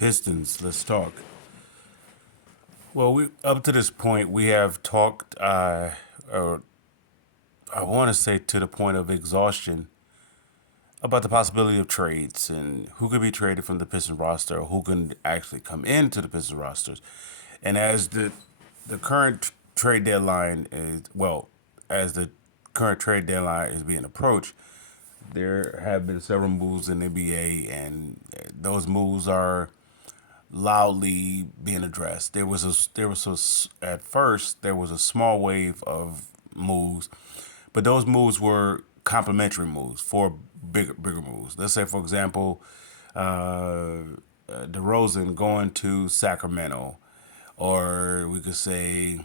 Pistons. Let's talk. Well, we up to this point we have talked. Or I want to say to the point of exhaustion about the possibility of trades and who could be traded from the Pistons roster, or who can actually come into the Pistons rosters. And as the current trade deadline is as the current trade deadline is being approached, there have been several moves in the NBA, and those moves are loudly being addressed. At first there was a small wave of moves, but those moves were complementary moves for bigger moves. Let's say, for example, DeRozan going to Sacramento, or we could say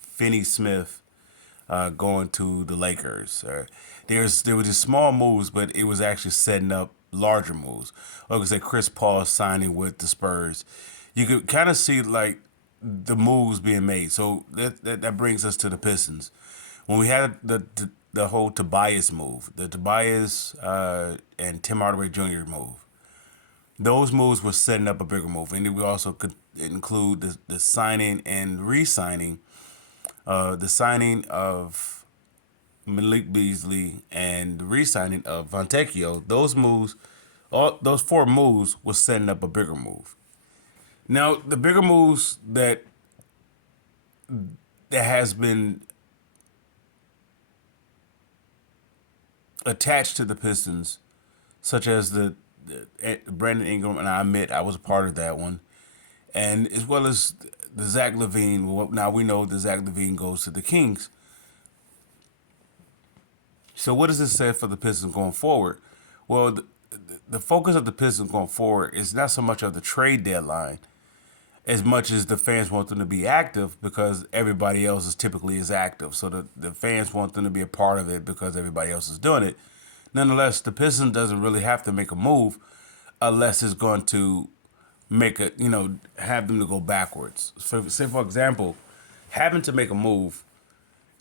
Finney Smith going to the Lakers. There were just small moves, but it was actually setting up larger moves. Like I said, Chris Paul signing with the Spurs. You could kind of see like the moves being made. So that brings us to the Pistons. When we had the whole Tobias move, the Tobias and Tim Hardaway Jr. move, those moves were setting up a bigger move. And then we also could include the signing and re-signing, the signing of Malik Beasley and the re-signing of Fontecchio. Those moves, all those four moves, was setting up a bigger move. Now, the bigger moves that has been attached to the Pistons, such as the Brandon Ingram, and I admit I was a part of that one, and as well as the Zach LaVine. Well, now we know the Zach LaVine goes to the Kings. So what does this say for the Pistons going forward? Well, the focus of the Pistons going forward is not so much of the trade deadline as much as the fans want them to be active, because everybody else is typically is active. So the fans want them to be a part of it because everybody else is doing it. Nonetheless, the Pistons doesn't really have to make a move unless it's going to have them to go backwards. So say, for example, having to make a move,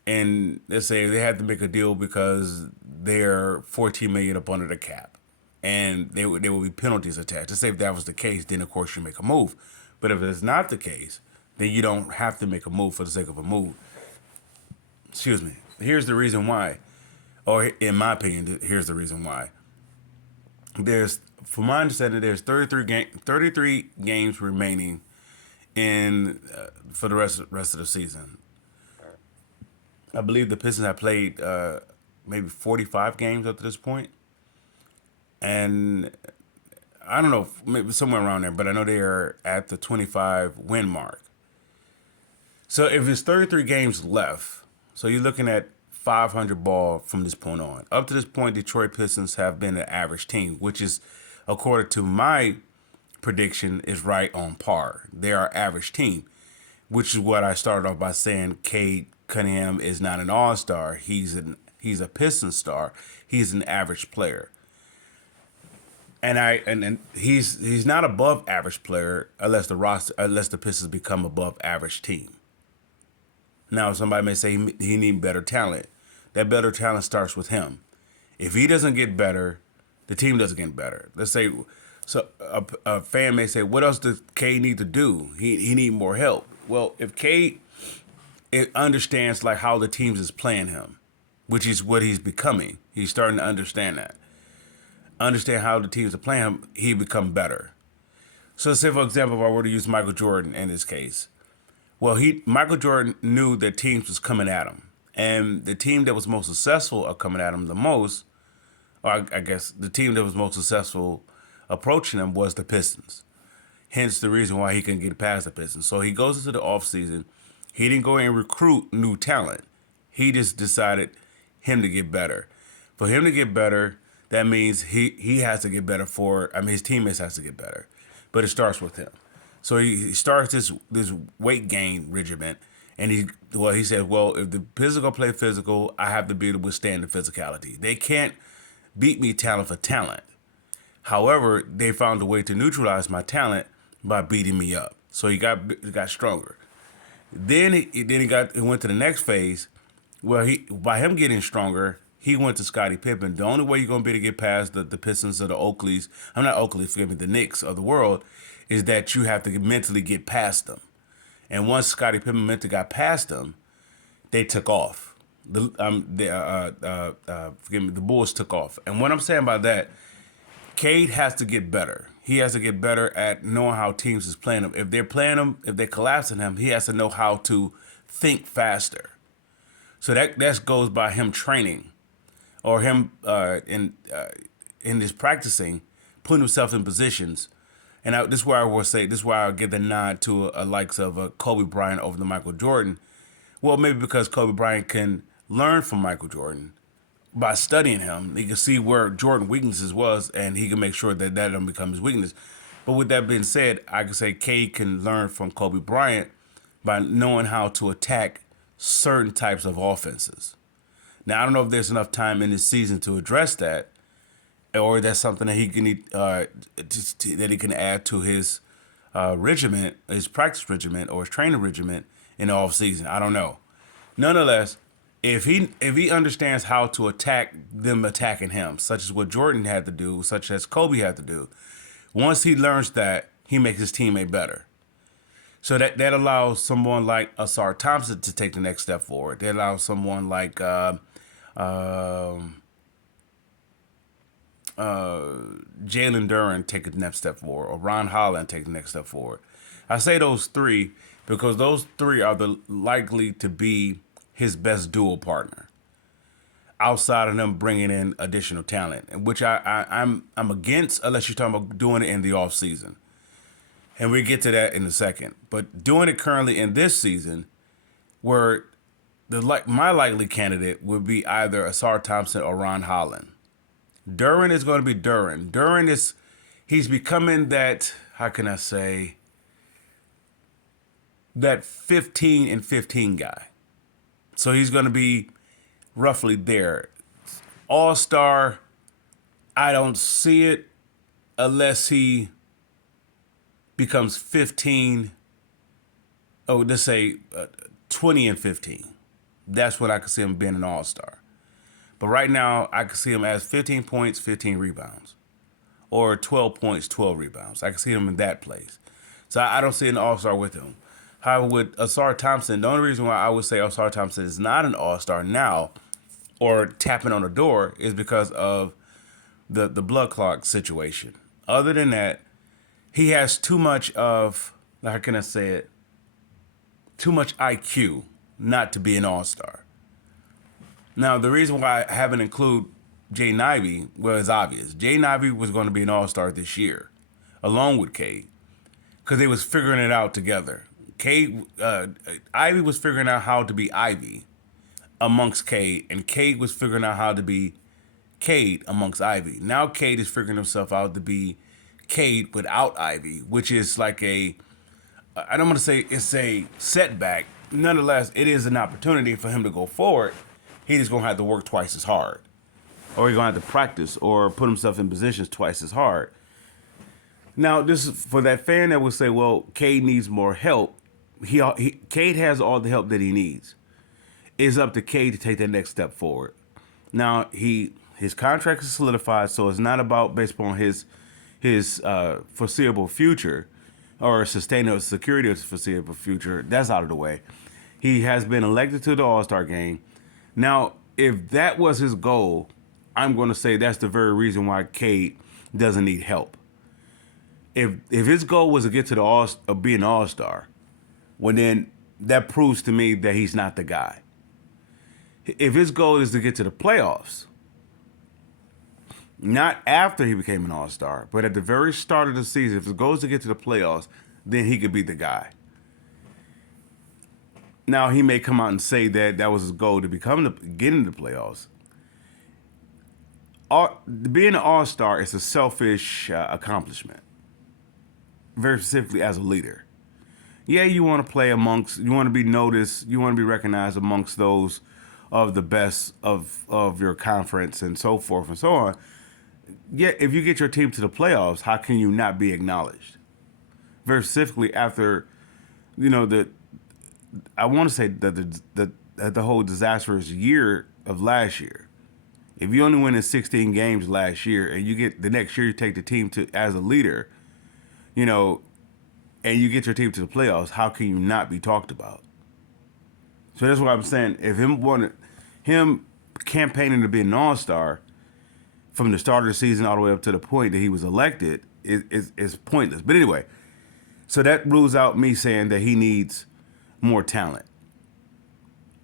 and let's say they had to make a deal because they're 14 million up under the cap, and there will be penalties attached. Let's say if that was the case, then of course you make a move. But if it's not the case, then you don't have to make a move for the sake of a move. Excuse me. Here's the reason why, or in my opinion, here's the reason why. From my understanding, there's 33 games remaining in for the rest of the season. I believe the Pistons have played maybe 45 games up to this point, and I don't know, maybe somewhere around there, but I know they are at the 25 win mark. So if it's 33 games left, so you're looking at 500 ball from this point on. Up to this point, Detroit Pistons have been an average team, which is, according to my prediction, is right on par. They are average team, which is what I started off by saying. Cade Cunningham is not an all-star. He's a Piston star. He's an average player. And he's not above average player unless the Pistons become above average team. Now somebody may say he needs better talent. That better talent starts with him. If he doesn't get better, the team doesn't get better. Let's say, so a fan may say, what else does Cade need to do? He need more help. Well, if Cade understands like how the teams is playing him, which is what he's becoming, he's starting to understand that. Understand how the teams are playing him, he become better. So say, for example, if I were to use Michael Jordan in this case, well, Michael Jordan knew that teams was coming at him, and the team that was most successful at coming at him the most, or I guess the team that was most successful approaching him was the Pistons. Hence the reason why he couldn't get past the Pistons. So he goes into the offseason. He didn't go and recruit new talent. He just decided him to get better. For him to get better, that means he has to get better his teammates has to get better. But it starts with him. So he starts this weight gain regiment, and he said, well, if the Pistons gonna play physical, I have to be able to withstand the physicality. They can't beat me talent for talent. However, they found a way to neutralize my talent by beating me up. So he got stronger. Then he went to the next phase. Well, by him getting stronger, he went to Scottie Pippen. The only way you're going to be able to get past the Pistons or the Oakleys, I'm not Oakley, forgive me, the Knicks of the world, is that you have to mentally get past them. And once Scottie Pippen mentally got past them, they took off. Forgive me, the Bulls took off. And what I'm saying by that, Cade has to get better. He has to get better at knowing how teams is playing him. If they're playing him, if they're collapsing him, he has to know how to think faster. So that goes by him training, or him in his practicing, putting himself in positions. And this is where I will say, this is where I'll give the nod to a likes of Kobe Bryant over the Michael Jordan. Well, maybe because Kobe Bryant can learn from Michael Jordan by studying him. He can see where Jordan weaknesses was, and he can make sure that that don't become his weakness. But with that being said, I can say Cade can learn from Kobe Bryant by knowing how to attack certain types of offenses. Now, I don't know if there's enough time in this season to address that, or that's something that he can that he can add to his regiment, his practice regiment, or his training regiment in the off season. I don't know. Nonetheless, if he understands how to attack them attacking him, such as what Jordan had to do, such as Kobe had to do, once he learns that, he makes his teammate better. So that allows someone like Asar Thompson to take the next step forward. That allows someone like Jalen Duren take the next step forward, or Ron Holland take the next step forward. I say those three because those three are the likely to be his best dual partner, outside of them bringing in additional talent, which I'm against unless you're talking about doing it in the off season. And we get to that in a second. But doing it currently in this season, where my likely candidate would be either Asar Thompson or Ron Holland. Duren is going to be Duren. He's becoming that, how can I say, that 15 and 15 guy. So he's going to be roughly there. All-star, I don't see it unless he becomes 15, let's say 20 and 15. That's when I can see him being an all-star. But right now, I can see him as 15 points, 15 rebounds. Or 12 points, 12 rebounds. I can see him in that place. So I don't see an all-star with him. However, with Asar Thompson, the only reason why I would say Asar Thompson is not an all-star now, or tapping on the door, is because of the blood clock situation. Other than that, he has too much of, how can I say it, too much IQ not to be an all-star. Now, the reason why I haven't included Jaden Ivey, well, it's obvious. Jaden Ivey was going to be an all-star this year, along with Cade, because they was figuring it out together. Ivey was figuring out how to be Ivy amongst Cade, and Cade was figuring out how to be Cade amongst Ivy. Now Cade is figuring himself out to be Cade without Ivy, which is like I don't want to say it's a setback. Nonetheless, it is an opportunity for him to go forward. He's just going to have to work twice as hard, or he's going to have to practice or put himself in positions twice as hard. Now, this is for that fan that would say, well, Cade needs more help. Cade has all the help that he needs. It's up to Cade to take that next step forward. Now, his contract is solidified, so it's not about based upon his foreseeable future or sustainable security of his foreseeable future. That's out of the way. He has been elected to the All-Star game. Now, if that was his goal, I'm going to say that's the very reason why Cade doesn't need help. If his goal was to get to the be an All-Star, well, then that proves to me that he's not the guy. If his goal is to get to the playoffs, not after he became an all-star, but at the very start of the season, if his goal is to get to the playoffs, then he could be the guy. Now, he may come out and say that was his goal to get into the playoffs. Being an all-star is a selfish accomplishment, very specifically as a leader. Yeah, you want to play you want to be noticed, you want to be recognized amongst those of the best of your conference and so forth and so on. Yet, if you get your team to the playoffs, how can you not be acknowledged? Very specifically after, I want to say that the whole disastrous year of last year. If you only win in 16 games last year, and you get the next year you take the team to as a leader, you know, and you get your team to the playoffs, how can you not be talked about? So that's what I'm saying. If him campaigning to be an all-star from the start of the season all the way up to the point that he was elected is pointless. But anyway, so that rules out me saying that he needs more talent.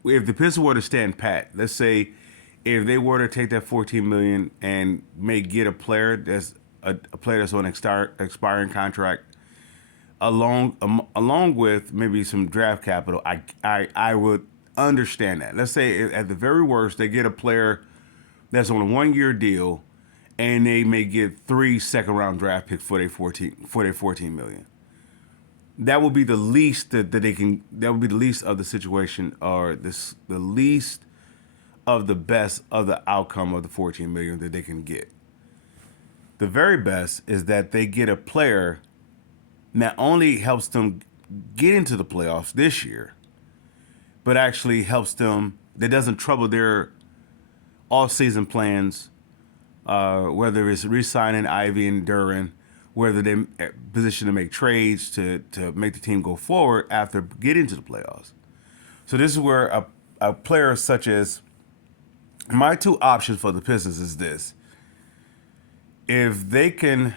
If the Pistons were to stand pat, let's say if they were to take that $14 million and may get a player that's a player that's on expiring contract, along with maybe some draft capital, I would understand that. Let's say at the very worst they get a player that's on a 1-year deal, and they may get 3 second-round draft picks for their 14 million. That would be the least that they can. That would be the least of the situation, or the least of the best of the outcome of the 14 million that they can get. The very best is that they get a player not only helps them get into the playoffs this year, but actually helps them. That doesn't trouble their all-season plans. Whether it's re-signing Ivy and Duran, whether they're positioned to make trades to make the team go forward after getting to the playoffs. So this is where a player such as, my two options for the Pistons is this. If they can,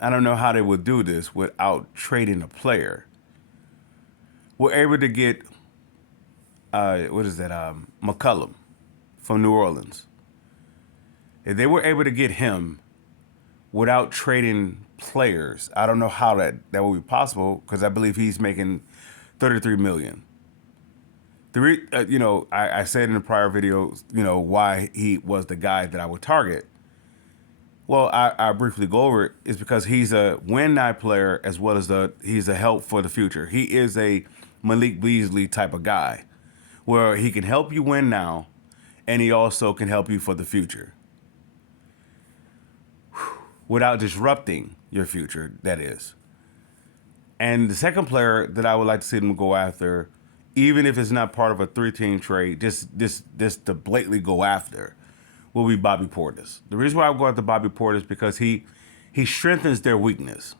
I don't know how they would do this without trading a player. We're able to get, McCollum from New Orleans. If they were able to get him without trading players, I don't know how that would be possible, because I believe he's making $33 million. I said in the prior video, why he was the guy that I would target. Well, I briefly go over it. It's because he's a win-now player, as well as he's a help for the future. He is a Malik Beasley type of guy, where he can help you win now, and he also can help you for the future, without disrupting your future, that is. And the second player that I would like to see them go after, even if it's not part of a 3-team trade, just to blatantly go after, will be Bobby Portis. The reason why I go after Bobby Portis is because he strengthens their weakness.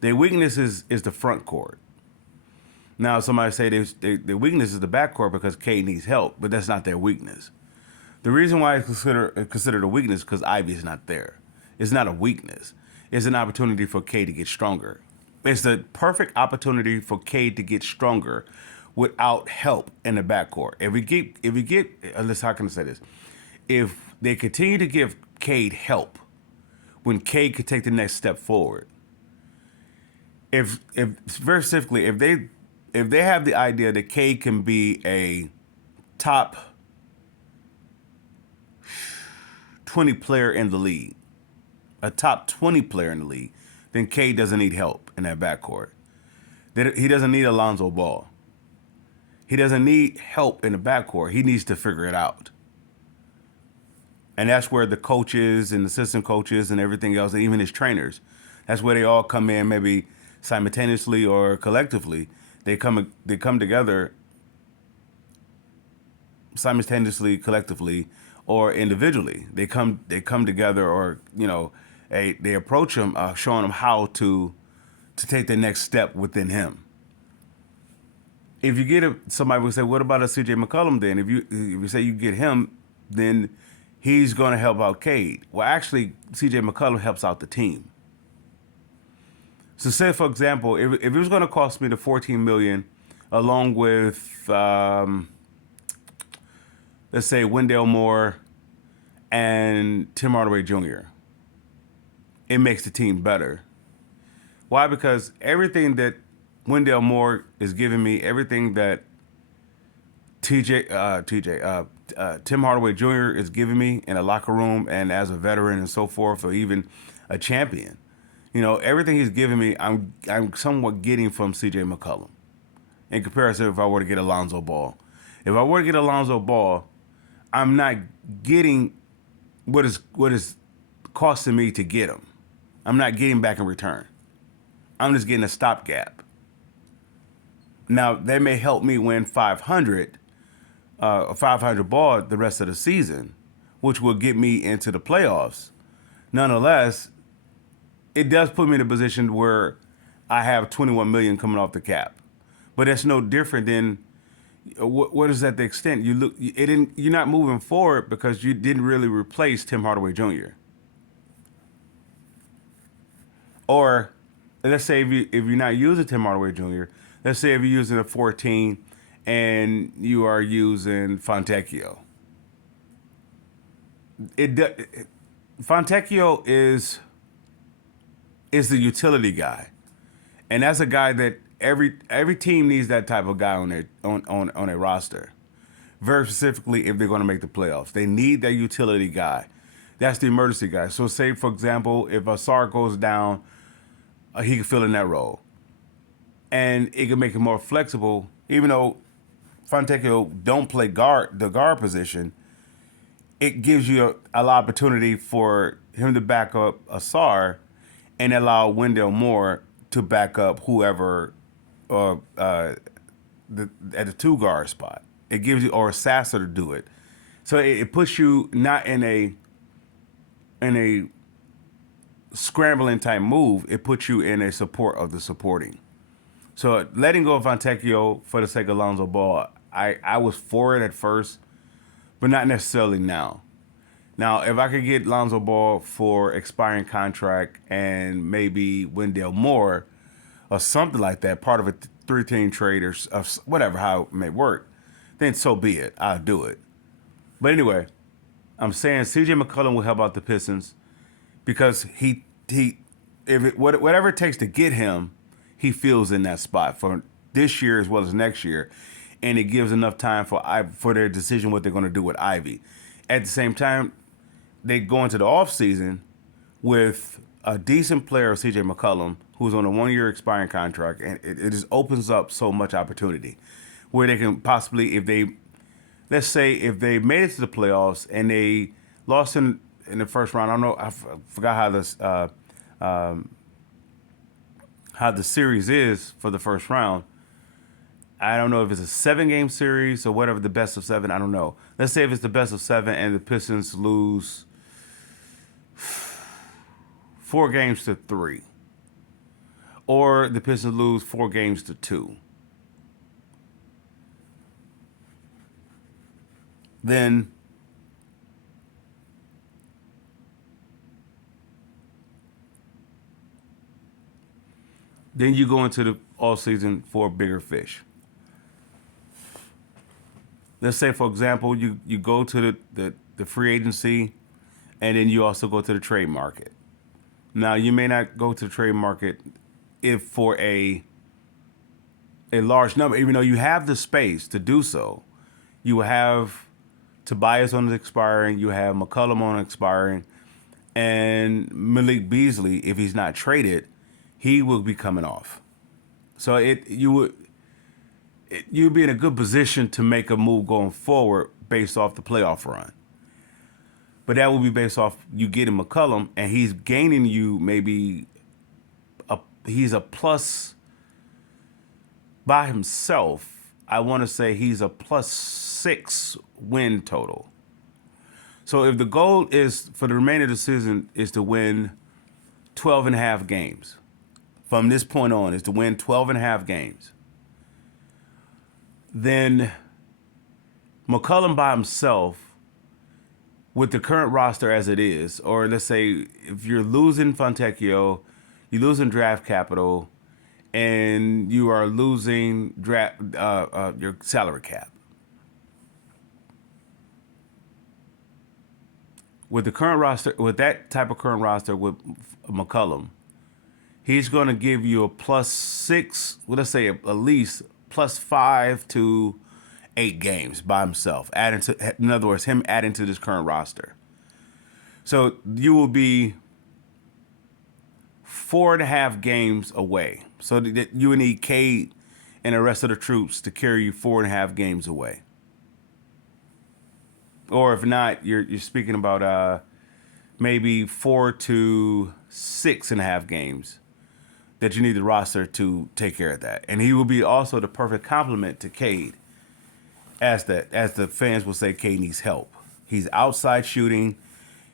Their weakness is the front court. Now, somebody say their weakness is the back court because Cade needs help, but that's not their weakness. The reason why it's considered a weakness is because Ivy is not there. It's not a weakness. It's an opportunity for Cade to get stronger. It's the perfect opportunity for Cade to get stronger without help in the backcourt. How can I say this? If they continue to give Cade help, when Cade could take the next step forward. If very specifically, if they have the idea that Cade can be a top 20 player in the league, a top 20 player in the league, then Cade doesn't need help in that backcourt. He doesn't need Alonzo Ball. He doesn't need help in the backcourt. He needs to figure it out. And that's where the coaches and assistant coaches and everything else, and even his trainers, that's where they all come in, maybe simultaneously or collectively. They come together simultaneously, collectively, or individually. They come together, or they approach him, showing him how to take the next step within him. If you get somebody would say, what about a CJ McCollum then? If you say you get him, then he's going to help out Cade. Well, actually, CJ McCollum helps out the team. So say, for example, if it was going to cost me the $14 million, along with, let's say, Wendell Moore and Tim Hardaway Jr., it makes the team better. Why? Because everything that Wendell Moore is giving me, everything that Tim Hardaway Jr. is giving me in a locker room and as a veteran and so forth, or even a champion, everything he's giving me, I'm somewhat getting from CJ McCollum. In comparison, if I were to get Alonzo Ball, I'm not getting what is costing me to get him. I'm not getting back in return. I'm just getting a stopgap. Now, they may help me win 500 ball the rest of the season. which will get me into the playoffs. Nonetheless, it does put me in a position where I have 21 million coming off the cap, but that's no different than what is at the extent you look. It didn't. You're not moving forward because you didn't really replace Tim Hardaway Jr. Or let's say if you're not using Tim Hardaway Jr., let's say if you're using a 14 and you are using Fontecchio. Fontecchio is the utility guy, and that's a guy that every team needs that type of guy on their on a roster. Very specifically, if they're going to make the playoffs, they need that utility guy. That's the emergency guy. So, say for example, if Asar goes down, he can fill in that role, and it can make it more flexible. Even though Fontecchio don't play the guard position, it gives you a lot of opportunity for him to back up Asar and allow Wendell Moore to back up whoever at the two guard spot. It gives you, or Sasser to do it. So it puts you not in a scrambling type move. It puts you in a support of the supporting. So letting go of Fontecchio for the sake of Lonzo Ball, I was for it at first, but not necessarily now. Now, if I could get Lonzo Ball for expiring contract and maybe Wendell Moore or something like that, part of a 3-team trade or whatever, how it may work, then so be it. I'll do it. But anyway, I'm saying CJ McCollum will help out the Pistons because whatever it takes to get him, he feels in that spot for this year as well as next year, and it gives enough time for their decision what they're going to do with Ivy. At the same time, they go into the offseason with a decent player, CJ McCollum, who's on a 1-year expiring contract, and it just opens up so much opportunity where they can possibly, let's say if they made it to the playoffs and they lost in the first round. I don't know. I forgot how the series is for the first round. I don't know if it's a 7-game series or whatever, the best of 7. I don't know. Let's say if it's the best of 7 and the Pistons lose 4 games to 3, or the Pistons lose 4 games to 2. Then you go into the all season for bigger fish. Let's say, for example, you go to the free agency, and then you also go to the trade market. Now, you may not go to the trade market if for a large number, even though you have the space to do so. You have Tobias on expiring, you have McCollum on expiring, and Malik Beasley, if he's not traded, he will be coming off. So you'd be in a good position to make a move going forward based off the playoff run. But that will be based off you getting McCollum, and he's gaining you maybe he's a plus by himself. I want to say he's a +6 win total. So if the goal is for the remainder of the season is to win 12 and a half games, from this point on is to win 12 and a half games, then McCollum by himself, with the current roster as it is, or let's say if you're losing Fontecchio, you're losing draft capital, and you are losing your salary cap. With the current roster, with that type of current roster with McCollum, he's going to give you a +6, well, let's say at least +5 to 8 games by himself. In other words, him adding to this current roster. So you will be 4.5 games away. So that you would need Cade and the rest of the troops to carry you 4.5 games away. Or if not, you're speaking about maybe 4 to 6.5 games that you need the roster to take care of that. And he will be also the perfect complement to Cade. As the fans will say, Cade needs help. He's outside shooting.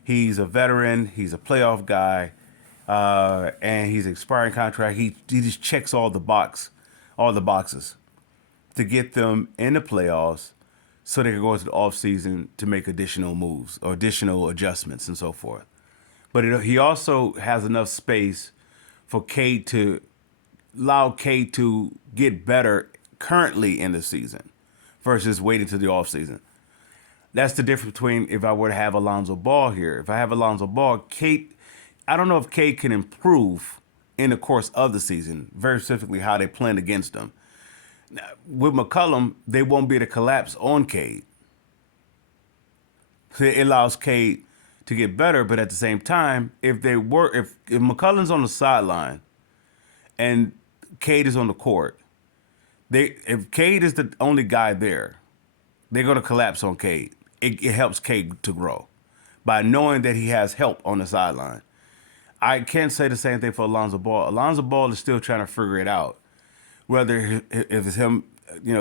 He's a veteran. He's a playoff guy, and he's an expiring contract. He just checks all the boxes to get them in the playoffs, so they can go into the offseason to make additional moves or additional adjustments and so forth. But he also has enough space for Cade to allow Cade to get better currently in the season versus waiting to the offseason. That's the difference between if I were to have Alonzo Ball here. If I have Alonzo Ball, Cade, I don't know if Cade can improve in the course of the season, very specifically how they planned against him. Now, with McCollum, they won't be able to collapse on Cade. So it allows Cade to get better, but at the same time, if McCollum's on the sideline and Cade is on the court, if Cade is the only guy there, they're going to collapse on Cade. It helps Cade to grow by knowing that he has help on the sideline. I can't say the same thing for Alonzo Ball. Alonzo Ball is still trying to figure it out, whether if it's him,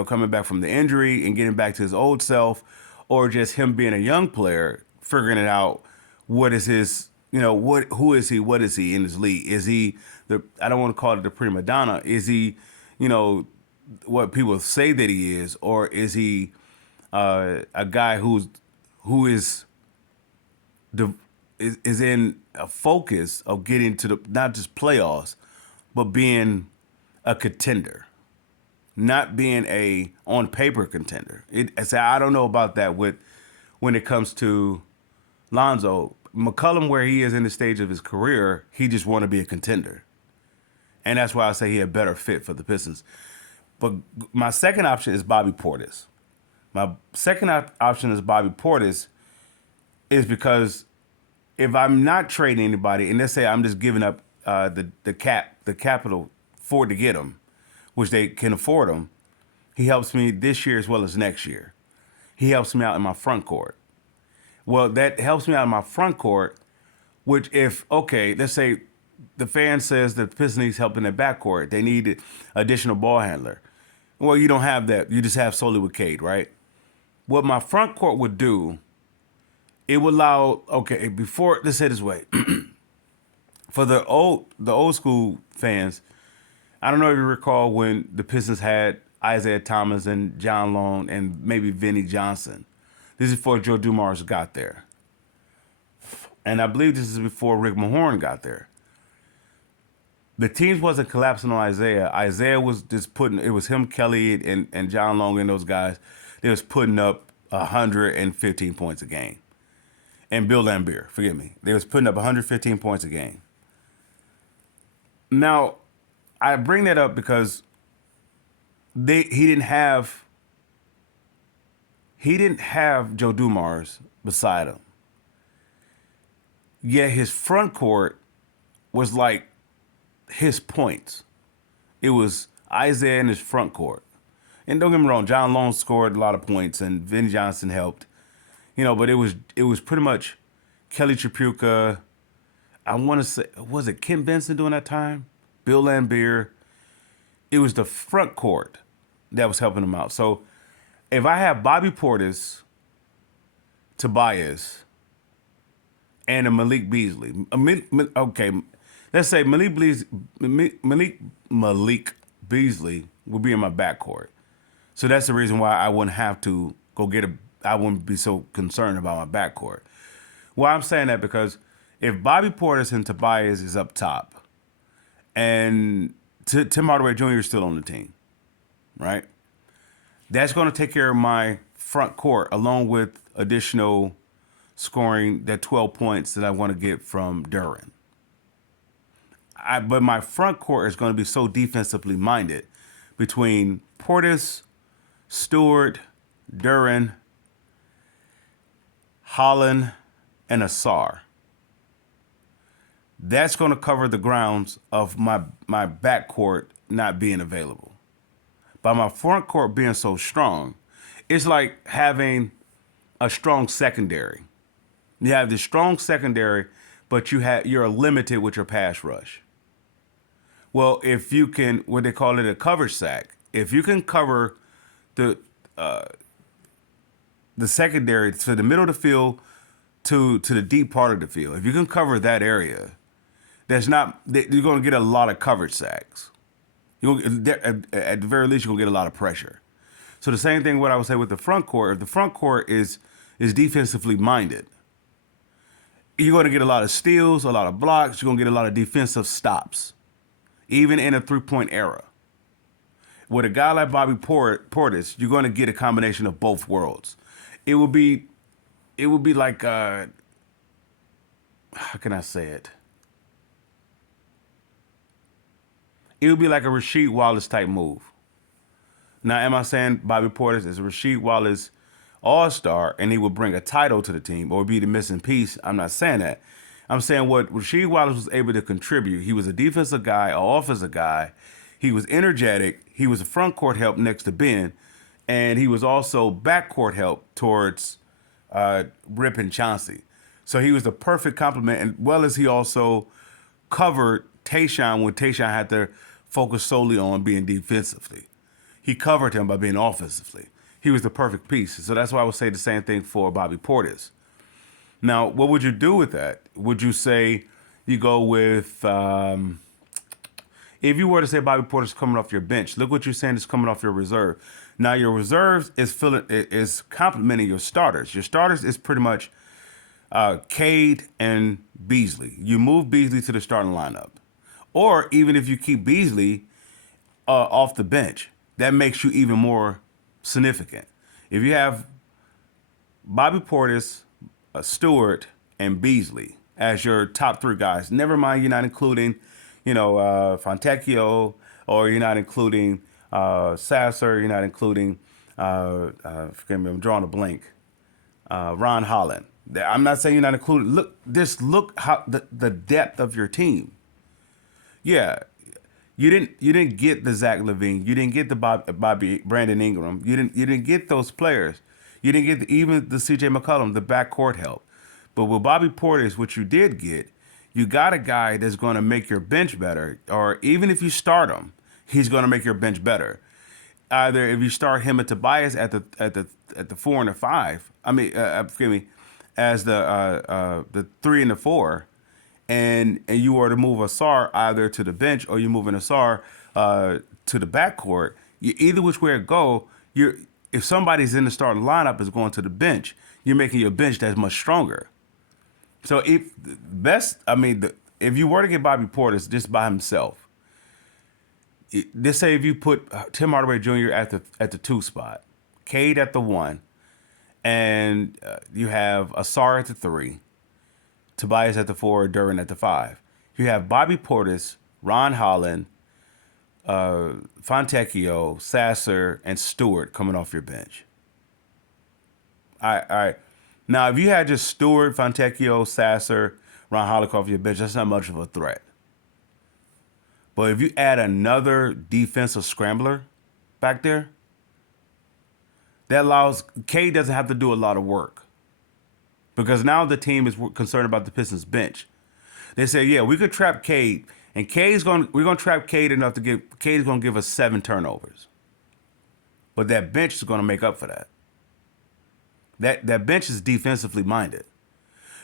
coming back from the injury and getting back to his old self, or just him being a young player figuring it out. What is his, who is he? What is he in his league? Is he I don't want to call it the prima donna. Is he, what people say that he is, or is he a guy who is in a focus of getting to the not just playoffs, but being a contender, not being a on paper contender. I don't know about that when it comes to Lonzo. McCollum, where he is in the stage of his career, he just want to be a contender, and that's why I say he a better fit for the Pistons. But my second option is Bobby Portis. My second option is Bobby Portis is because if I'm not trading anybody, and let's say I'm just giving up the capital for to get him, which they can afford him, he helps me this year as well as next year. He helps me out in my front court. Well, that helps me out in my front court, which let's say the fan says that the Pistons needs help in their backcourt. They need additional ball handler. Well, you don't have that. You just have solely with Cade, right? What my front court would do, it would allow, before, let's say it this way. For the old school fans, I don't know if you recall when the Pistons had Isaiah Thomas and John Long and maybe Vinnie Johnson. This is before Joe Dumars got there. And I believe this is before Rick Mahorn got there. The teams wasn't collapsing on Isaiah. Isaiah was just it was him, Kelly, and John Long and those guys. They was putting up 115 points a game. And Bill Laimbeer, forgive me. They was putting up 115 points a game. Now, I bring that up because he didn't have Joe Dumars beside him. Yet his front court was like his points. It was Isaiah in his front court. And don't get me wrong, John Long scored a lot of points and Vinnie Johnson helped. But it was pretty much Kelly Tripucka. I want to say, was it Ken Benson during that time? Bill Laimbeer. It was the front court that was helping him out. So if I have Bobby Portis, Tobias, and a Malik Beasley, let's say Malik Beasley will be in my backcourt. So that's the reason why I wouldn't have to I wouldn't be so concerned about my backcourt. Well, I'm saying that because if Bobby Portis and Tobias is up top, and Tim Hardaway Jr. is still on the team, right? That's going to take care of my front court along with additional scoring, that 12 points that I want to get from Duren. But my front court is going to be so defensively minded between Portis, Stewart, Duren, Holland, and Asar. That's going to cover the grounds of my backcourt not being available. By my front court being so strong, it's like having a strong secondary. You have this strong secondary, but you're limited with your pass rush. Well, if you can, what they call it, a cover sack, if you can cover the the secondary, to the middle of the field to the deep part of the field. If you can cover that area, you're going to get a lot of coverage sacks. At the very least, you're going to get a lot of pressure. So the same thing what I would say with the front court. If the front court is defensively minded, you're going to get a lot of steals, a lot of blocks. You're going to get a lot of defensive stops, even in a three-point era. With a guy like Bobby Portis, you're going to get a combination of both worlds. It would be like how can I say it? It would be like a Rasheed Wallace type move. Now, am I saying Bobby Portis is a Rasheed Wallace all-star and he would bring a title to the team or be the missing piece? I'm not saying that. I'm saying what Rasheed Wallace was able to contribute. He was a defensive guy, an offensive guy. He was energetic. He was a front court help next to Ben. And he was also backcourt help towards Rip and Chauncey. So he was the perfect complement, and well as he also covered Tayshaun when Tayshaun had to focus solely on being defensively. He covered him by being offensively. He was the perfect piece. So that's why I would say the same thing for Bobby Portis. Now, what would you do with that? Would you say you go with, if you were to say Bobby Portis coming off your bench, look what you're saying is coming off your reserve. Now, your reserves is complementing your starters. Your starters is pretty much Cade and Beasley. You move Beasley to the starting lineup. Or even if you keep Beasley off the bench, that makes you even more significant. If you have Bobby Portis, Stewart, and Beasley as your top three guys, never mind you're not including, Fontecchio, or you're not including Sasser, you're not including, forgive me, I'm drawing a blank, Ron Holland. I'm not saying you're not including. Look how the depth of your team. Yeah, you didn't get the Zach LaVine. You didn't get the Bobby Brandon Ingram. You didn't get those players. You didn't get even the C.J. McCollum, the backcourt help. But with Bobby Portis, what you did get, you got a guy that's going to make your bench better. Or even if you start him, he's going to make your bench better. Either if you start him and Tobias at the 4 and the 5. Forgive me, as the 3 and the 4. And you were to move Asar either to the bench or you're moving Asar to the backcourt, either which way it go, if somebody's in the starting lineup is going to the bench, you're making your bench that much stronger. So if you were to get Bobby Portis just by himself, let's say if you put Tim Hardaway Jr. at the 2 spot, Cade at the 1, and you have Asar at the 3. Tobias at the 4, Duran at the 5. You have Bobby Portis, Ron Holland, Fontecchio, Sasser, and Stewart coming off your bench. All right. Now, if you had just Stewart, Fontecchio, Sasser, Ron Holland off your bench, that's not much of a threat. But if you add another defensive scrambler back there, that allows Cade doesn't have to do a lot of work. Because now the team is concerned about the Pistons bench. They say, yeah, we could trap Cade, and we're going to trap Cade enough to Cade's going to give us 7 turnovers. But that bench is going to make up for that. That bench is defensively minded.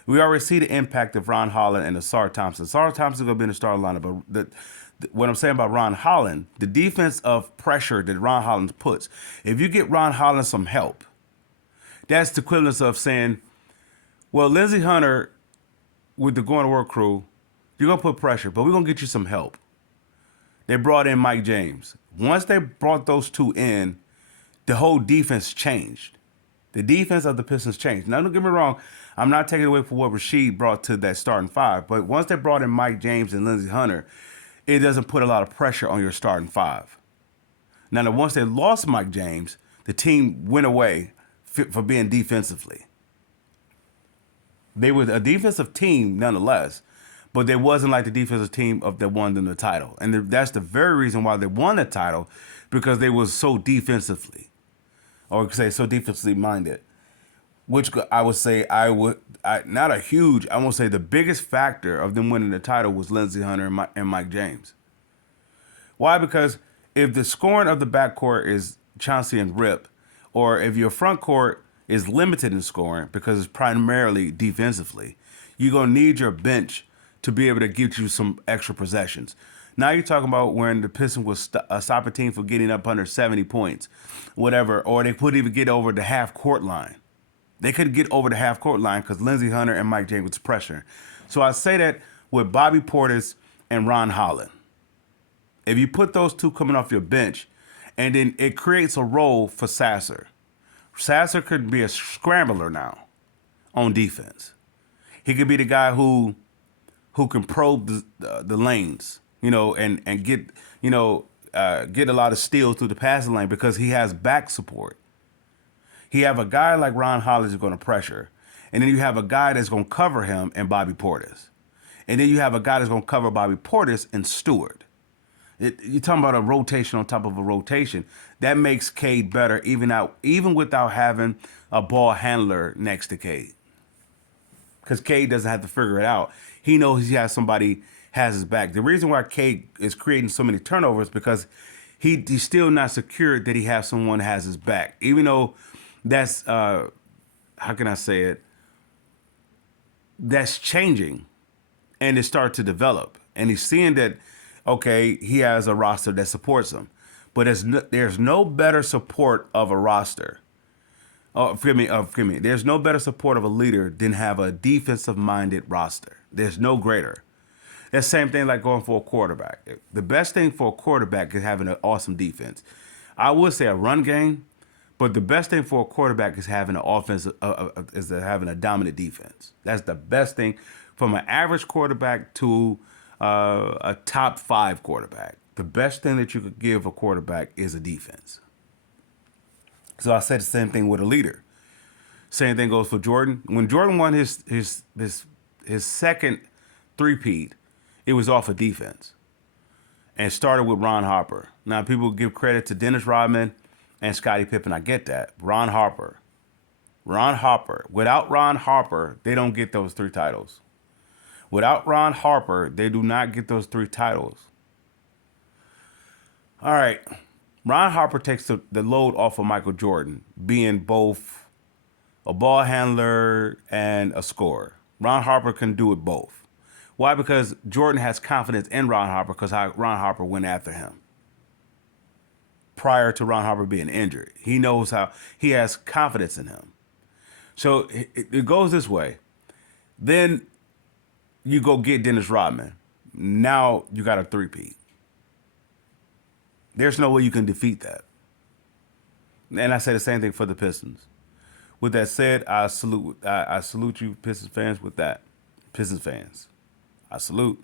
We already see the impact of Ron Holland and Asar Thompson. Asar Thompson is going to be in the starting lineup, but what I'm saying about Ron Holland, the defense of pressure that Ron Holland puts, if you get Ron Holland some help, that's the equivalent of saying, well, Lindsey Hunter, with the Going to Work crew, you're going to put pressure, but we're going to get you some help. They brought in Mike James. Once they brought those two in, the whole defense changed. The defense of the Pistons changed. Now, don't get me wrong. I'm not taking away from what Rasheed brought to that starting 5. But once they brought in Mike James and Lindsey Hunter, it doesn't put a lot of pressure on your starting 5. Now, once they lost Mike James, the team went away for being defensively. They were a defensive team nonetheless, but they wasn't like the defensive team that won them the title. And that's the very reason why they won the title, because they was so defensively, or say so defensively minded. Which I would say not a huge, I won't say the biggest factor of them winning the title was Lindsey Hunter and Mike James. Why? Because if the scoring of the backcourt is Chauncey and Rip, or if your front court is limited in scoring because it's primarily defensively. You're going to need your bench to be able to get you some extra possessions. Now you're talking about when the Pistons was stop a team from getting up under 70 points, whatever, or they couldn't even get over the half court line. They couldn't get over the half court line because Lindsey Hunter and Mike James was pressuring. So I say that with Bobby Portis and Ron Holland. If you put those two coming off your bench, and then it creates a role for Sasser. Sasser could be a scrambler now on defense. He could be the guy who can probe the lanes, and get get a lot of steals through the passing lane because he has back support. He have a guy like Ron Hollis who's going to pressure, and then you have a guy that's going to cover him and Bobby Portis, and then you have a guy that's going to cover Bobby Portis and Stewart. You're talking about a rotation on top of a rotation. That makes Cade better, even without having a ball handler next to Cade. Because Cade doesn't have to figure it out. He knows he has somebody has his back. The reason why Cade is creating so many turnovers is because he's still not secure that he has someone has his back. Even though that's, how can I say it? That's changing. And it starts to develop. And he's seeing that, okay, he has a roster that supports him. But there's no better support of a roster. Forgive me. There's no better support of a leader than have a defensive-minded roster. There's no greater. That same thing like going for a quarterback. The best thing for a quarterback is having an awesome defense. I would say a run game, but the best thing for a quarterback is having an offense, having a dominant defense. That's the best thing from an average quarterback to a top 5 quarterback. The best thing that you could give a quarterback is a defense. So I said the same thing with a leader. Same thing goes for Jordan. When Jordan won his second three-peat, it was off of defense. And started with Ron Harper. Now people give credit to Dennis Rodman and Scottie Pippen. I get that. Ron Harper. Without Ron Harper, they don't get those 3 titles. Without Ron Harper, they do not get those 3 titles. All right. Ron Harper takes the load off of Michael Jordan, being both a ball handler and a scorer. Ron Harper can do it both. Why? Because Jordan has confidence in Ron Harper because Ron Harper went after him. Prior to Ron Harper being injured. He knows how, he has confidence in him. So it goes this way. Then you go get Dennis Rodman. Now you got a 3-peat. There's no way you can defeat that. And I say the same thing for the Pistons. With that said, I salute you, Pistons fans, with that. Pistons fans, I salute.